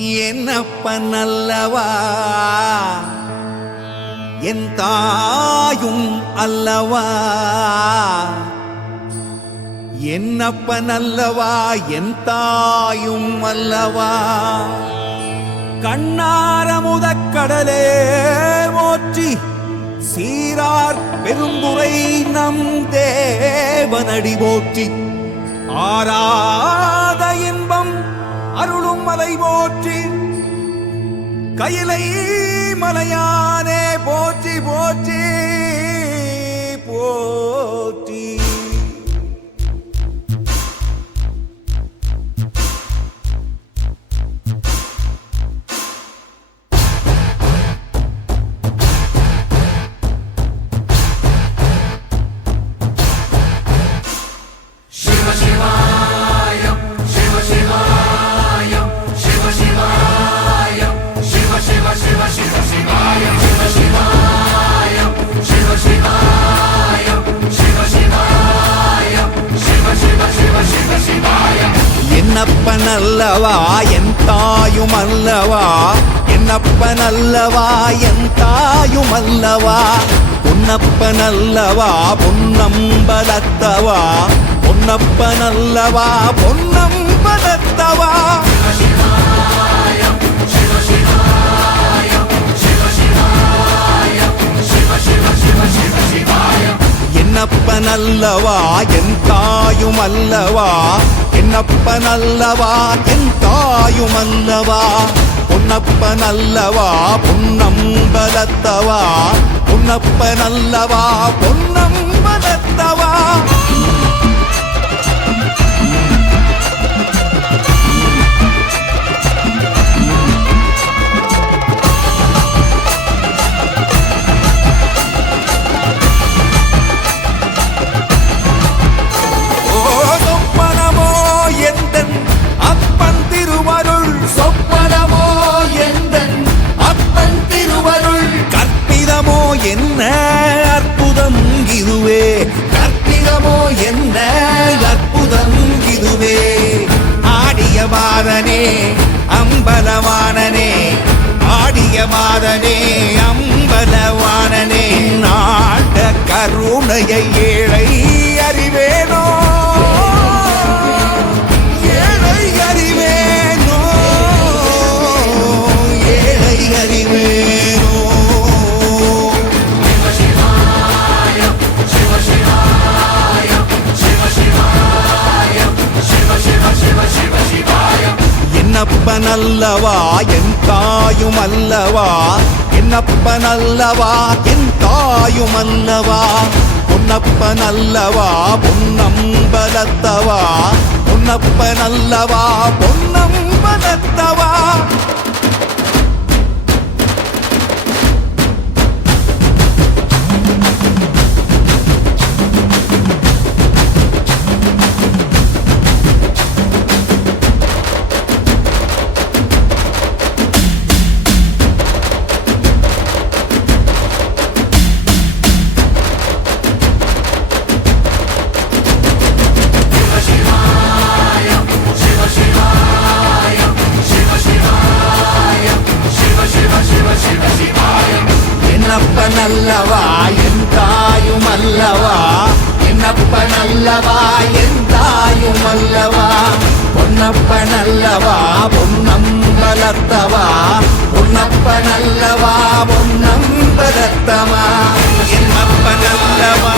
என்னப்பன் அல்லவா என் தாயும் அல்லவா, என்னப்பன் அல்லவா என் தாயும் அல்லவா. கண்ணாரமுதக்கடலே போற்றி சீரார் பெருந்துரை நம் தேவனடி போற்றி. ஆராத இன்பம் அருளும் மலை போற்றி, கையிலை மலையானே போற்றி போற்றி போற்றி. என்னப்பன் அல்லவா என் தாயும் அல்லவா, என்னப்பன் அல்லவா என் தாயும் அல்லவா. பொன்னப்பன் அல்லவா பொன்னம்பலத்தவா, பொன்னப்பன் அல்லவா பொன்னம்பலத்தவா. என்னப்பன் அல்லவா என் தாயும் அல்லவா, என்னப்பன் அல்லவா என் தாயும் அல்லவா. பொன்னப்பன் அல்லவா பொன்னம்பலத்தவா, பொன்னப்பன் அல்லவா பொன்னம்பலத்தவா. என்ன அற்புதம் இதுவே, கற்பிதமோ என்ன அற்புதம் இதுவே. ஆடிய மாதனே அம்பலவானனே, ஆடிய மாதனே அம்பலவானனே. நாட கருணையை ஏழை அறிவேனோ, ஏழை அறிவேனோ, ஏழை அறிவேனோ. என்னப்பன் அல்லவா என் தாயும் அல்லவா, என்னப்பன் அல்லவா என் தாயும் அல்லவா. பொன்னப்பன் அல்லவா பொன்னம்பலத்தவா, பொன்னப்பன் அல்லவா பொன்னம்பலத்தவா. என்னப்பன் அல்லவா என் தாயும் அல்லவா, என்னப்பன் அல்லவா என் தாயும் அல்லவா. பொன்னப்பன் அல்லவா பொன்னம்பலத்தவா, பொன்னப்பன் அல்லவா பொன்னம்பலத்தவா. என்னப்பன் அல்லவா